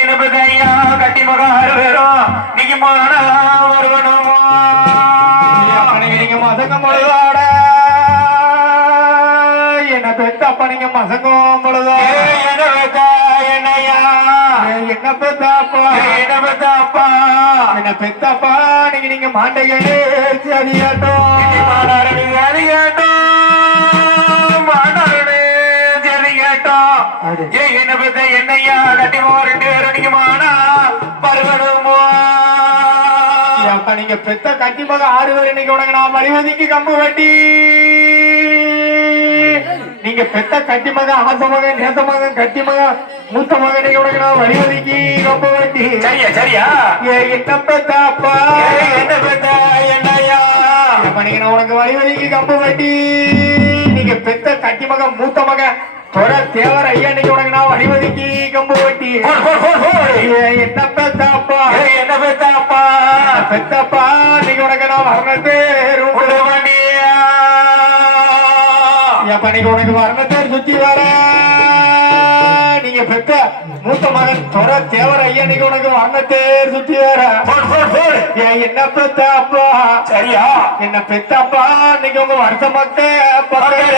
எனப்பதையா கட்டி மகார் வேறும் நீங்க மானா வருவனமா நீங்க மசங்கம் பொழுதாட என்ன பெத்தப்ப நீங்க மசங்கம் பொழுதோ என்ன பெத்தா என்னையா என்ன பெத்தாப்பா என்ன பெத்தாப்பா என்ன பெத்தப்பா நீங்க மாண்டைகளே சரியாட்டோம் மாணவரணி சரியாட்டோம் மாணவரணி சரியாட்டோம் என்ன பெத்த என்னையா கட்டிமா 2 பேரும் நீங்க மானா பருவனுமோ அப்ப நீங்க பெத்த கட்டி மக 6 பேர் இன்னைக்கு உனக்கு நான் வழிவதிக்கு கம்பு வெட்டி நீங்க பெத்த கட்டி மக ஆச மகன் நேச மகன் கட்டி மக மூத்த மகன் உனக்கு நான் வழிவதிக்கு கம்பு வெட்டி சரியா சரியா என்ன பெத்த அப்பா என்ன பெத்த என்னையா அப்ப நீங்க நான் உனக்கு வழிவதிக்கு கம்பு வெட்டி நீங்க பெத்த கட்டி மக மூத்த மக தேவர் ஐயா இன்னைக்கு உனக்கு நான் வழிவதிக்கு கம்பு வெட்டி என்ன பெத்தாப்பா என்ன பெத்தாப்பா பெத்தப்பா நீங்க உனக்கு நான் வர்ணத்தேர் அப்ப நீங்க உனக்கு வர்ணத்தேர் சுத்தி வர நீங்க பெத்த மூத்த மகன் தேவர் ஐயா இன்னைக்கு உனக்கு வர்ணத்தேர் சுத்தி வர என்ன பெத்தாப்பா சரியா என்ன பெத்தாப்பா இன்னைக்கு உங்க வருஷ மக்கள்